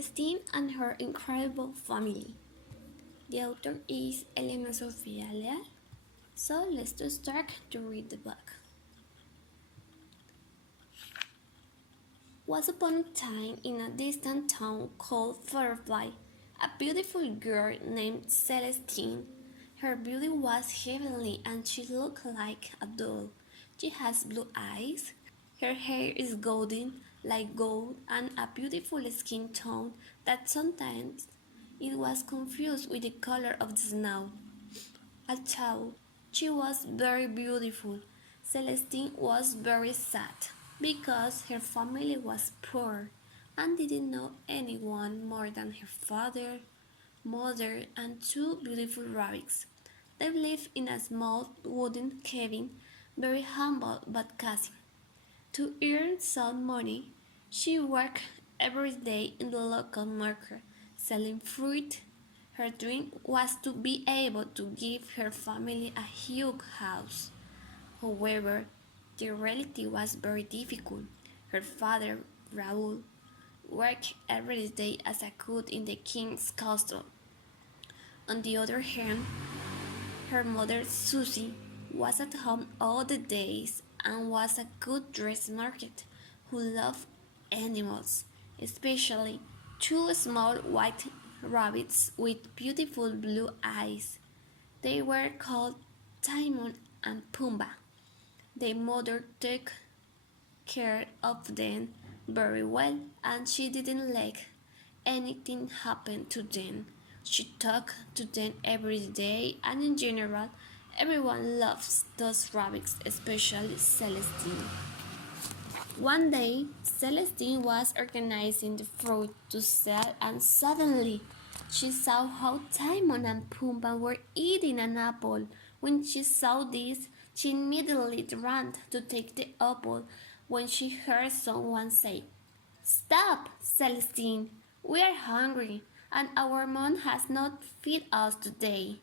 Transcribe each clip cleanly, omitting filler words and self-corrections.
Celestine and Her Incredible Family. The author is Elena Sofia Leal. So let's just start to read the book. Once upon a time, in a distant town called Firefly, a beautiful girl named Celestine. Her beauty was heavenly and she looked like a doll. She has blue eyes, her hair is golden like gold, and a beautiful skin tone that sometimes it was confused with the color of the snow. Although she was very beautiful, Celestine was very sad because her family was poor and didn't know anyone more than her father, mother, and two beautiful rabbits. They lived in a small wooden cabin, very humble but cozy. To earn some money, she worked every day in the local market, selling fruit. Her dream was to be able to give her family a huge house. However, the reality was very difficult. Her father, Raoul, worked every day as a cook in the king's castle. On the other hand, her mother, Susie, was at home all the days and was a good dressed market who loved animals, especially two small white rabbits with beautiful blue eyes. They were called Timon and Pumbaa. Their mother took care of them very well, and she didn't let anything happen to them. She talked to them every day, and in general, everyone loves those rabbits, especially Celestine. One day, Celestine was organizing the fruit to sell, and suddenly she saw how Timon and Pumbaa were eating an apple. When she saw this, she immediately ran to take the apple when she heard someone say, "Stop, Celestine! We are hungry, and our mom has not fed us today."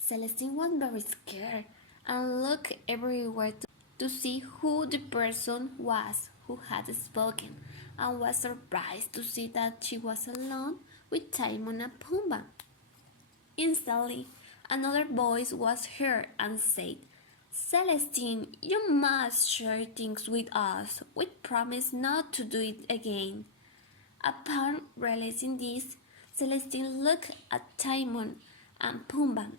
Celestine was very scared and looked everywhere to see who the person was who had spoken, and was surprised to see that she was alone with Timon and Pumbaa. Instantly, another voice was heard and said, "Celestine, you must share things with us. We promise not to do it again." Upon realizing this, Celestine looked at Timon and Pumbaa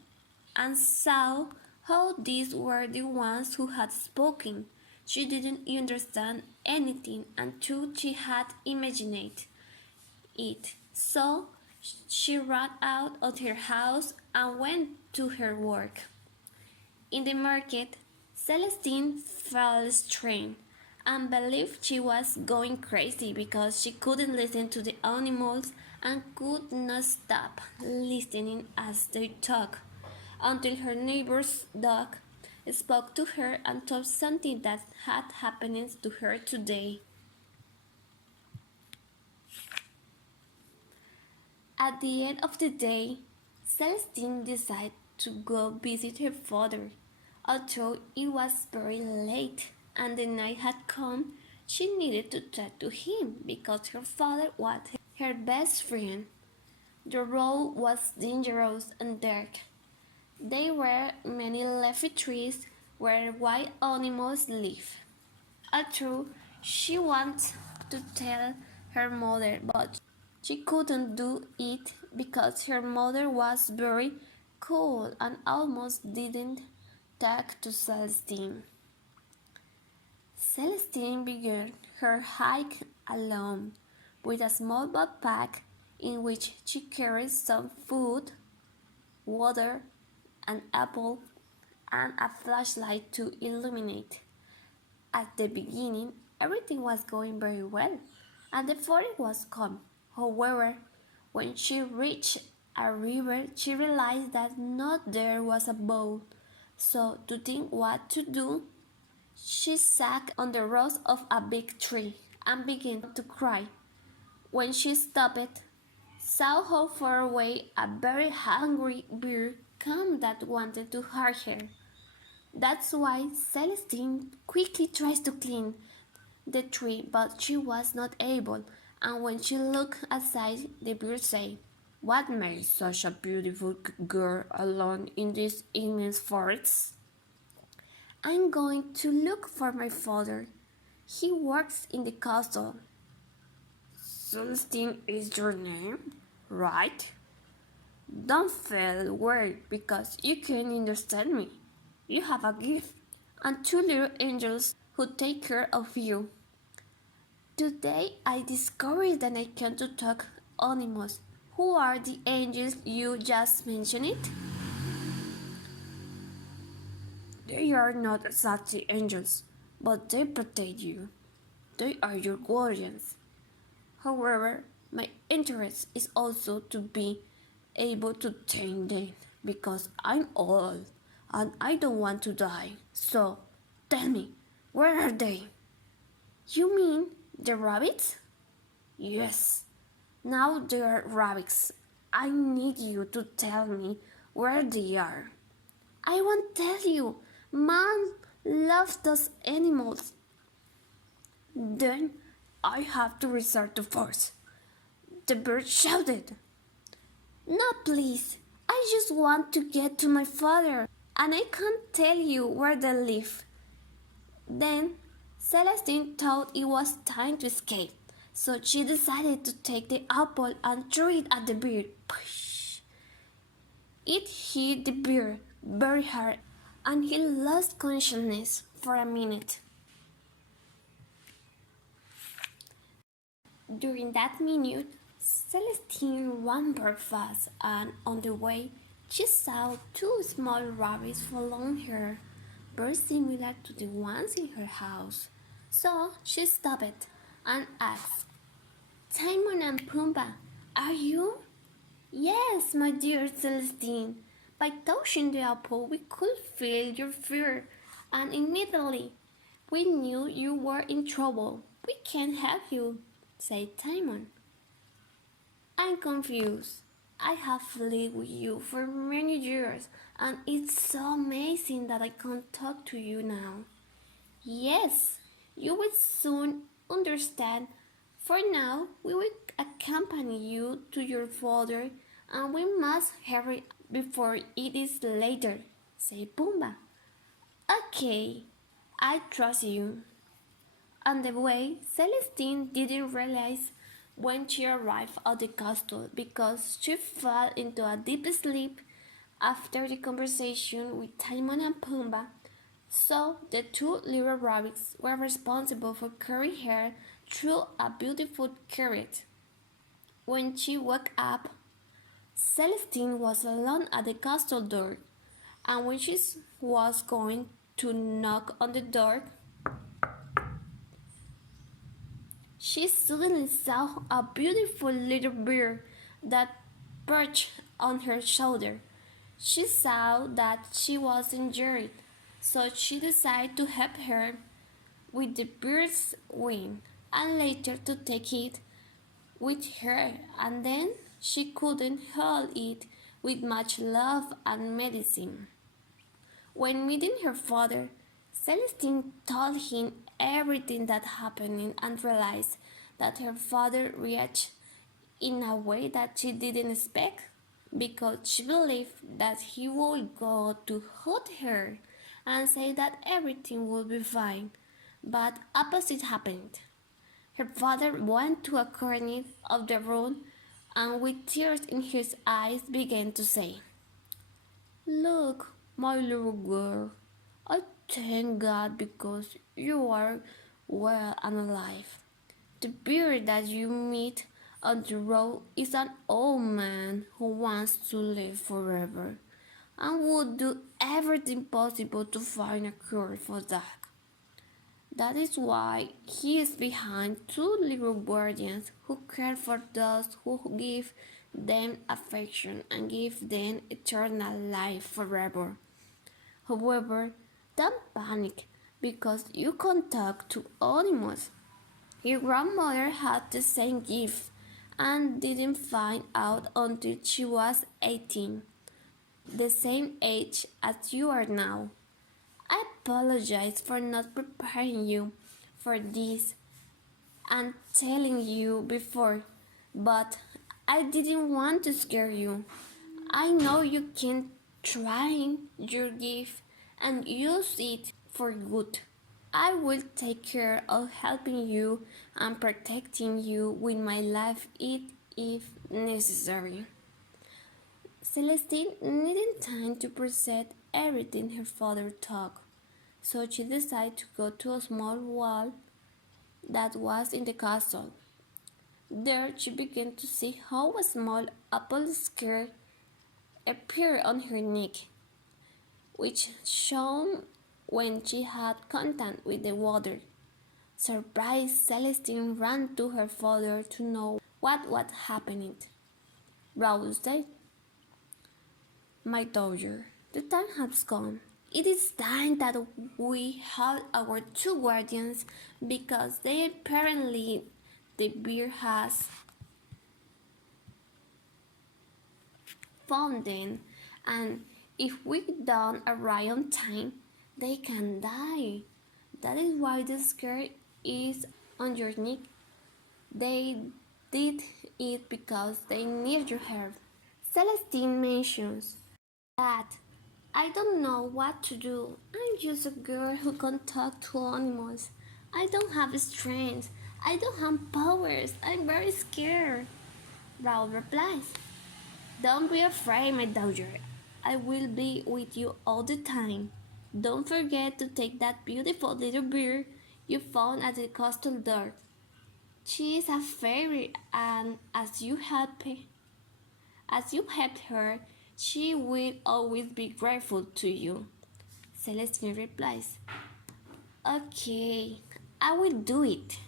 and saw how these were the ones who had spoken. She didn't understand anything until she had imagined it. So she ran out of her house and went to her work. In the market, Celestine felt strained and believed she was going crazy because she couldn't listen to the animals and could not stop listening as they talked until her neighbor's dog spoke to her and told something that had happened to her today. At the end of the day, Celestine decided to go visit her father. Although it was very late and the night had come, she needed to talk to him because her father was her best friend. The road was dangerous and dark. There were many leafy trees where wild animals live. Although she wanted to tell her mother, but she couldn't do it because her mother was very cold and almost didn't talk to Celestine. Celestine began her hike alone with a small backpack in which she carried some food, water, an apple, and a flashlight to illuminate. At the beginning, everything was going very well, and the forest was calm. However, when she reached a river, she realized that not there was a boat. So, to think what to do, she sat on the roots of a big tree and began to cry. When she stopped, saw how far away a very hungry bird came that wanted to hurt her. That's why Celestine quickly tries to climb the tree, but she was not able, And when she looked outside, the bird said, "What makes such a beautiful girl alone in this immense forest?" "I'm going to look for my father. He works in the castle." "Celestine is your name, right? Don't feel worried because you can understand me. You have a gift and two little angels who take care of you." "Today I discovered that I can to talk animals. Who are the angels you just mentioned?" "They are not exactly angels, but they protect you. They are your guardians. However, my interest is also to be able to tame them because I'm old and I don't want to die. So, tell me, where are they?" "You mean the rabbits?" "Yes. Now they are rabbits. I need you to tell me where they are." "I won't tell you. Mom loves those animals." "Then I have to resort to force," the bird shouted. "No, please. I just want to get to my father, and I can't tell you where they live." Then Celestine thought it was time to escape, so she decided to take the apple and throw it at the bird. Push! It hit the bird very hard, and he lost consciousness for a minute. During that minute, Celestine ran very fast, and on the way, she saw two small rabbits following her, very similar to the ones in her house. So she stopped and asked, "Timon and Pumbaa, are you?" "Yes, my dear Celestine. By touching the apple, we could feel your fear, and immediately we knew you were in trouble. We can help you," said Timon. "I'm confused. I have lived with you for many years, and it's so amazing that I can't talk to you now." "Yes, you will soon understand. For now, we will accompany you to your father, and we must hurry before it is later," said Pumbaa. "Okay, I trust you." On the way, Celestine didn't realize when she arrived at the castle because she fell into a deep sleep after the conversation with Timon and Pumbaa. So the two little rabbits were responsible for carrying her through a beautiful carriage. When she woke up, Celestine was alone at the castle door, and when she was going to knock on the door, she suddenly saw a beautiful little bird that perched on her shoulder. She saw that she was injured, so she decided to help her with the bird's wing and later to take it with her, and then she couldn't hold it with much love and medicine. When meeting her father, Celestine told him everything that happened and realized that her father reacted in a way that she didn't expect because she believed that he would go to hug her and say that everything would be fine. But opposite happened. Her father went to a corner of the room and with tears in his eyes began to say, "Look, my little girl, I thank God because you are well and alive. The bear that you meet on the road is an old man who wants to live forever and would do everything possible to find a cure for that. That is why he is behind two little guardians who care for those who give them affection and give them eternal life forever. However, don't panic because you can talk to animals. Your grandmother had the same gift and didn't find out until she was 18, the same age as you are now. I apologize for not preparing you for this. and telling you before, but I didn't want to scare you. I know you can try your gift and use it for good. I will take care of helping you and protecting you with my life if necessary. Celestine needed time to process everything her father taught, so she decided to go to a small wall that was in the castle. There she began to see how a small apple scare appeared on her neck, which shone when she had contact with the water. Surprised, Celestine ran to her father to know what was happening. Raoul said, "My daughter, the time has come. It is time that we have our two guardians because they apparently the bear has found them, and if we don't arrive on time, they can die. That is why the scare is on your neck. They did it because they need your help." Celestine mentions that I don't know what to do. I'm just a girl who can talk to animals. I don't have strength. I don't have powers. I'm very scared. Raoul replies, "Don't be afraid, my daughter. I will be with you all the time. Don't forget to take that beautiful little bird you found at the castle door. She is a fairy, and as you helped her, she will always be grateful to you." Celestine replies, "Okay, I will do it."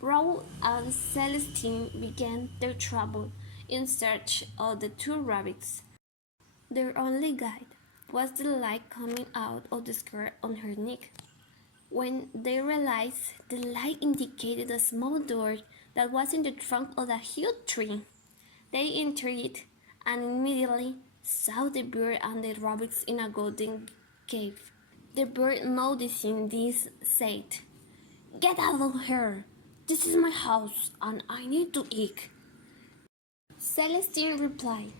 Raoul and Celestine began their travel in search of the two rabbits. Their only guide was the light coming out of the scar on her neck. When they realized the light indicated a small door that was in the trunk of a huge tree, they entered it and immediately saw the bird and the rabbits in a golden cave. The bird, noticing this, said, "Get out of here! This is my house and I need to eat." Celestine replied,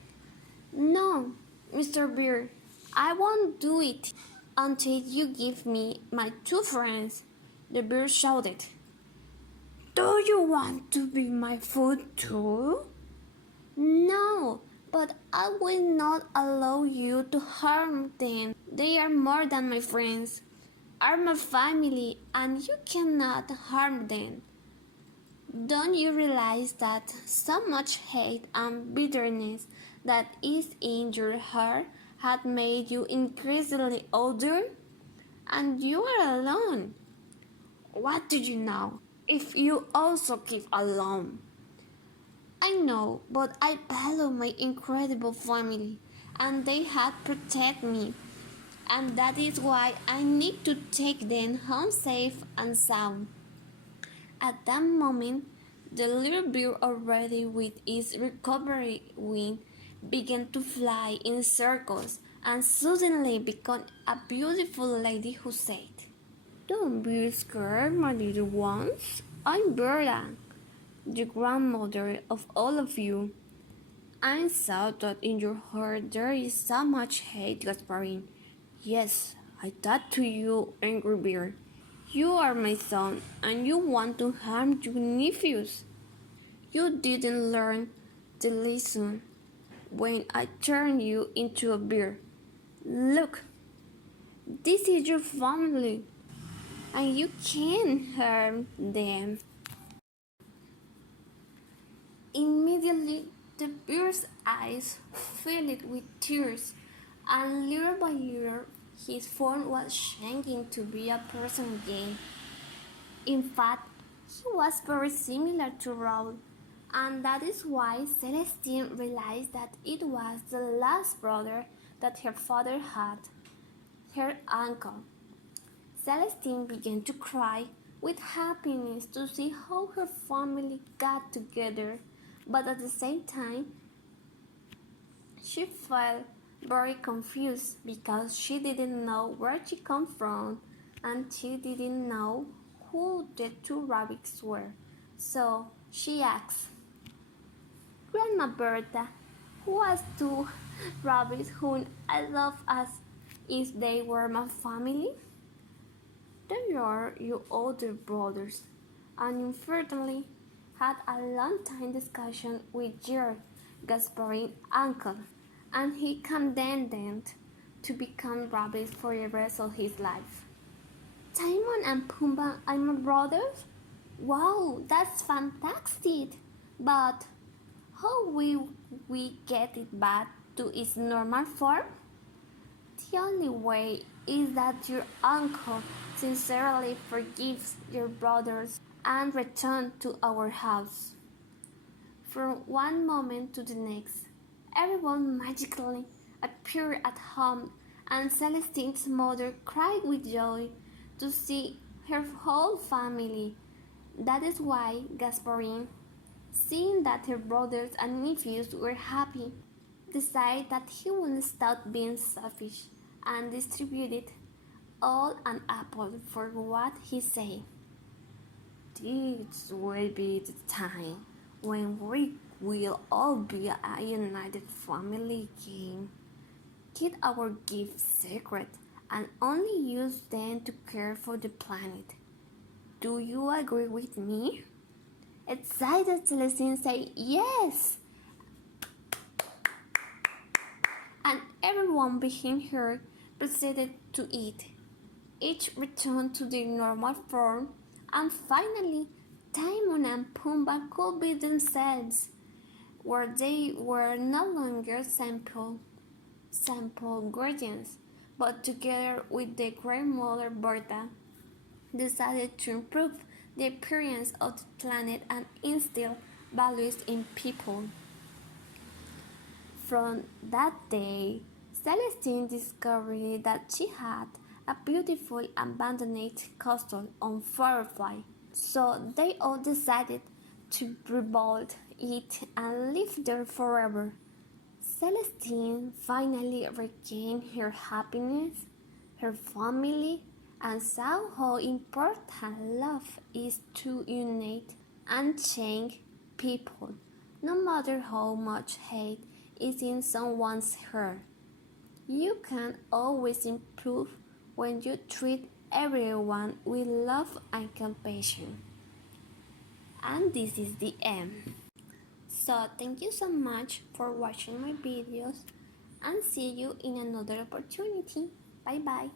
"No, Mr. Bear, I won't do it until you give me my two friends." The bird shouted, "Do you want to be my food too?" "No, but I will not allow you to harm them. They are more than my friends, are my family, and you cannot harm them. Don't you realize that so much hate and bitterness that is in your heart had made you increasingly older? And you are alone. What do you know if you also keep alone? I know, but I value my incredible family, and they have protected me, and that is why I need to take them home safe and sound." At that moment, the little bird, already with its recovery wing, began to fly in circles and suddenly became a beautiful lady who said, "Don't be scared, my little ones. I'm Berta, the grandmother of all of you. I saw that in your heart there is so much hate, Gasparin. Yes, I thought to you, angry bear. You are my son, and you want to harm your nephews. You didn't learn the lesson when I turned you into a bear. Look, this is your family, and you can't harm them." Immediately, the bear's eyes filled with tears, and little by little, his form was changing to be a person again. In fact, he was very similar to Raoul, and that is why Celestine realized that it was the last brother that her father had, her uncle. Celestine began to cry with happiness to see how her family got together, but at the same time, she felt very confused because she didn't know where she come from and she didn't know who the two rabbits were. So she asked, Grandma Bertha, who are two rabbits whom I love as if they were my family? They are your older brothers, and unfortunately had a long time discussion with your Gasparin uncle, and he condemned them to become rabbits for the rest of his life. Timon and Pumbaa are my brothers? Wow, that's fantastic! But how will we get it back to its normal form? The only way is that your uncle sincerely forgives your brothers and returns to our house. From one moment to the next, everyone magically appeared at home, and Celestine's mother cried with joy to see her whole family. That is why Gasparin, seeing that her brothers and nephews were happy, decided that he would stop being selfish and distributed all an apple for what he said. This will be the time when we will all be a united family again. Keep our gifts secret and only use them to care for the planet. Do you agree with me? Excited, Celestine said yes. And everyone behind her proceeded to eat. Each returned to their normal form, and finally, Timon and Pumbaa could be themselves, where they were no longer simple guardians, but together with their grandmother Bertha, decided to improve the appearance of the planet and instill values in people. From that day, Celestine discovered that she had a beautiful abandoned castle on Firefly, so they all decided to rebuild it and live there forever. Celestine finally regained her happiness, her family, and saw how important love is to unite and change people, no matter how much hate is in someone's heart. You can always improve when you treat everyone with love and compassion. And this is the end. So thank you so much for watching my videos and see you in another opportunity. Bye bye.